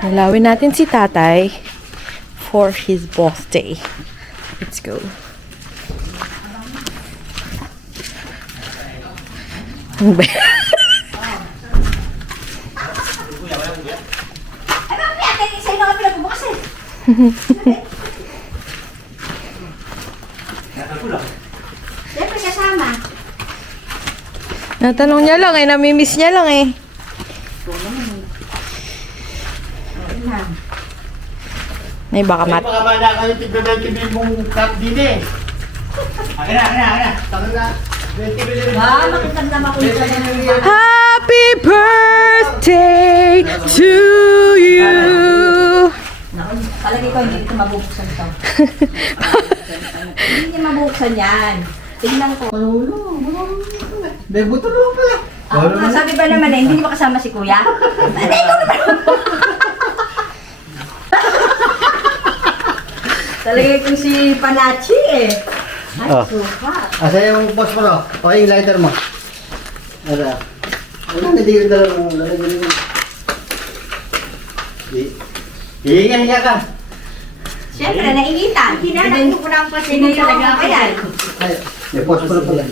Nalawin natin si tatay for his birthday. Let's go. Ano ba? Siyempre kasama. Natanong niya lang eh, namimiss niya lang eh. Ay, baka mat. Baka ba na kayo tigbe-20 mong cup din eh. Akin na. Tangan na. 20 bilhin. Makitag naman ko yung Happy birthday to you! Palagi ko, hindi ito mabubuksan ito. Hindi mabubuksan yan. Tingnan ko. May buto naman pala. Sabi ba naman eh, hindi mo kasama si kuya? Hindi ko naman. Talaga itong si Panachi eh. Ay, Oh. suka. Asa yung boss mo no? O yung lighter mo. Ada. Wala na di yung dala mo. Hihinga ka. Siyempre, naiinita. Hinanap ko na ang pasino talaga. Ayan. Ay, may boss mo na pala.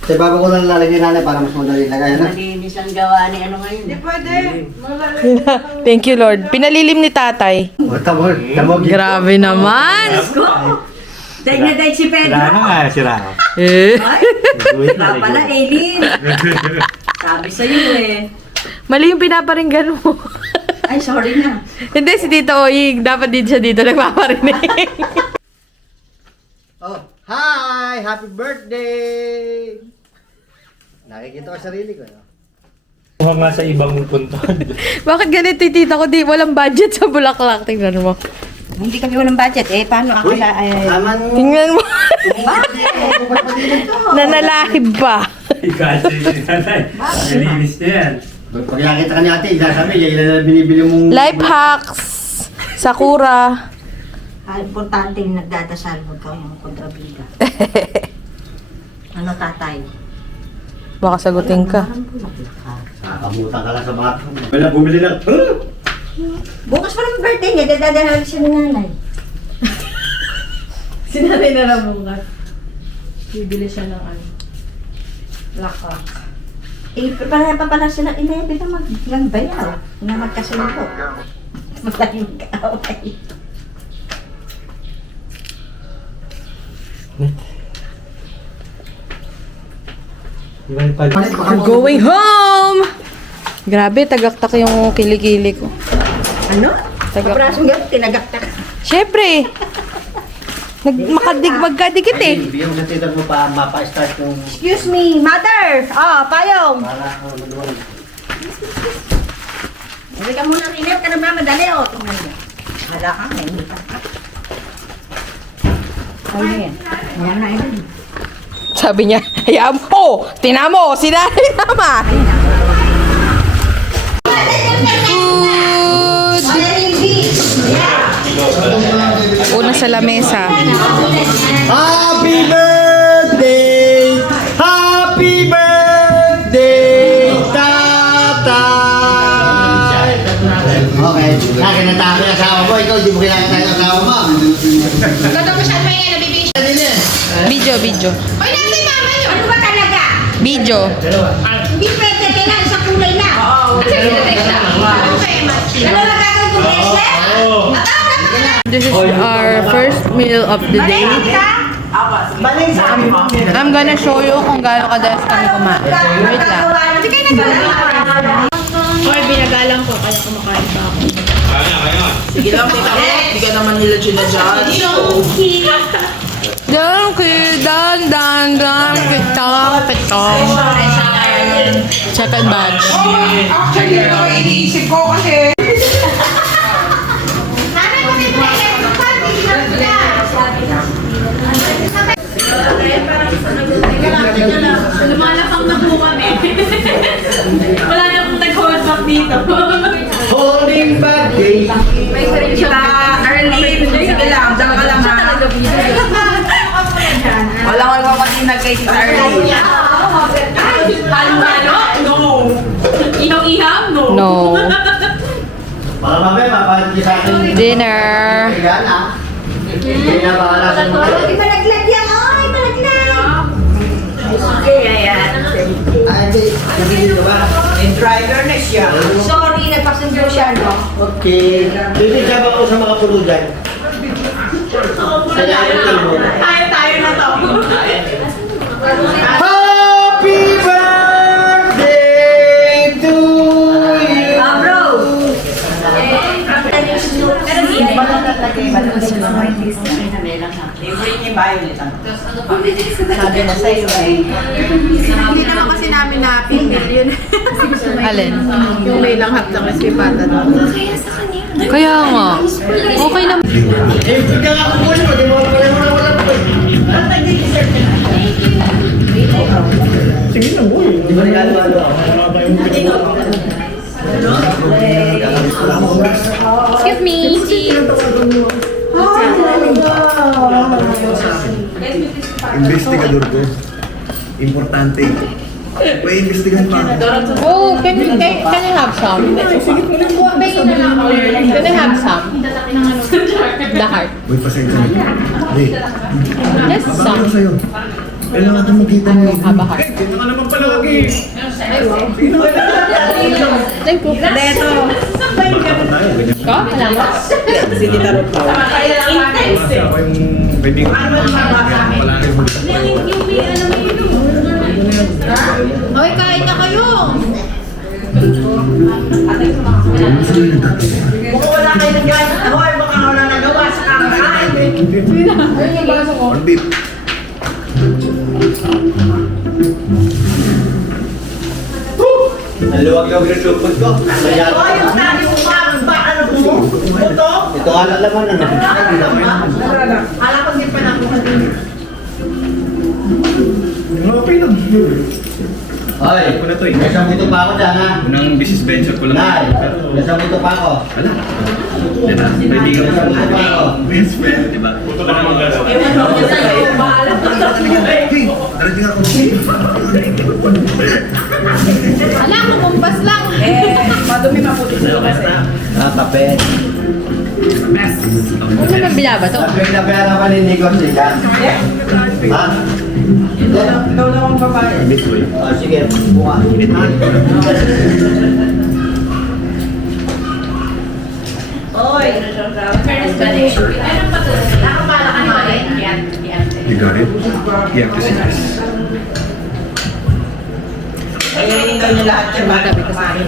Sa baba ko lang lalagay nanay para mas madali lagay. Ano? Malinis ang gawa ni ano ngayon. Hindi pwede. Thank you, Lord. Pinalilim ni tatay. O, tamo. Grabe naman! Dahil na dahil si Pedro. sira. Eh. Ay, wala pala, Eileen. Sabi sa'yo eh. Mali yung pinaparinggan mo. Ay, sorry na. Hindi, si Tito Oying. Dapat din siya dito nagpaparinig. Oh, hi! Happy birthday! Nakikita ko sarili ko. No? Kuha nga sa ibang punton. Bakit ganito yung tita ko? Di, walang budget sa Bulaklak. Tingnan mo. Hindi kami walang budget eh. Paano ako Uy, kasaman mo. Tingnan mo. Bakit? Nanalahib pa. Kasi si nanay. Nalinis na yan. Pag nakita ka ni ate, sabi, ilan na binibili mong... Life hacks. Sakura. Importante yung nagdadasal. Huwag ka yung kontrabida. Ano tatay? Baka sagutin ka. Nakakamutan ka lang sa mga... Wala, bumili lang. Bukas pa naman birthday niya. Dadadahal siya ng nanay. Sinanay na lang bukas. Bibili siya ng ano. Laka. Eh, preparahan pa pala sila 11 na magbayaw. Na magkasundo. Magaling ka. Okay. We're going home! Grabe, tagaktak yung kilikili ko. Ano? Tagak. Kaprasong gano'n, tinagaktak. Siyempre. Magkadikit eh. Bigyan mo sa tita mo pa mapa-start yung... Excuse me, mother! Payong! Para maluwag. Hindi ka muna rin ka na mamadali, tingnan mo. Wala ka, may hindi ka. Ano yan? Ayan na yun. Sabi niya, hayaan mo! Tinamo! Sinari naman! Food! Una sa lamesa. Happy birthday! Happy birthday, tatay! Okay, nakinata ko yung asawa mo. Ikaw, di mo kinakita yung asawa mo. Ganda mo siya pa yung nabibigay siya. Video. Hoy, natin mama yun. Ano ba talaga? Video. Hindi pwede, kailangan sa kulay na. Dalawa gagawin ko bracelet? This is our first meal of the day. I'm gonna show you kung gaano kadalas kami kumain. Wait lang. Hindi kayo nagawa. Hoy, binagalang ko kaya kumakain pa ako. Sige lang, tita mo. Hindi ka naman nila ginajudge. Dan, kitang. Second batch. Actually, iniisip ko kasi... Lumalapang na po kami. Wala na pong nag-hold back dito. Holding back day. May sarili siya. Arlene, sige lang, dyan ka lang ha. Walang magpapatinag kay Tita Arlene. Halo-halo? No. Inaw-ihaw? No. No. Baka mamaya, sa akin. Dinner. Yan ah. Hindi na bahala sa mga. Ibalaglag yan, oy! Ibalaglag! Sige, ayan. Ay, hindi. Hindi ka ba? In driver na siya. Sorry, nagpasundo siya, no? Okay. Hindi siya ba ako sa mga pulo dyan? Sa yakin mo. Tayo na to. Happy birthday to you! Bro! Sabi na sa'yo eh. Hindi naman kasi namin na-pinggan yun. Alin? Yung may langhap ng espipata daw. Kaya nga. Okay naman. Eh, bigyan ako po mo. Di mo wala po. Sige na, boy. Di ba nagagawa Excuse me, cheese. Investigador ko. Importante. May investigahan pa ako. Oh, can you have some? Can I have some? The heart. Uy, pasensya na. Hey, Yes, baka some. ako sa'yo. Kailangan natin magkita mo. Have a heart. Kita ka naman pala lagi. Thank you. Baka tayo, ganyan. Ka? Salamat. Sige, tarot pa. Kasi ako yung kaibigan ko. Palagi mo. Hoy, kain na kayo! Wala kayo ng guys. Hoy, baka wala nagawa sa kakain. On beef. Ang luwag-luwag yung lupot ko. Mayroon. Yung tayo umabot ba? Ano po? Ito? Ito nga lang laman ano. Alam ko din pa nakuha din. Okay lang. Hoy, Ako na to eh. nasa buto pa ako dyan ha. Unang business venture ko lang. Nay, nasa buto pa ako. Wala. Diba? Kaibigan ko sa Nasa buto pa ako. best friend, diba? Puto ka naman gano'n. Hey, darating ako. Wala, kumumpas lang. Madumi maputi sila kasi. Ah, kape. Ano naman bilaba to? Sabi na pera pa ni negosyo dyan. Ha? Ikaw na ang babae. Ah, sige, bunga. Oy! Fairness ba din? Meron pa to. Nakapala ka naman. Yan. You got it? You have to see this. Ayun daw niya lahat yung Magabi ka sa akin.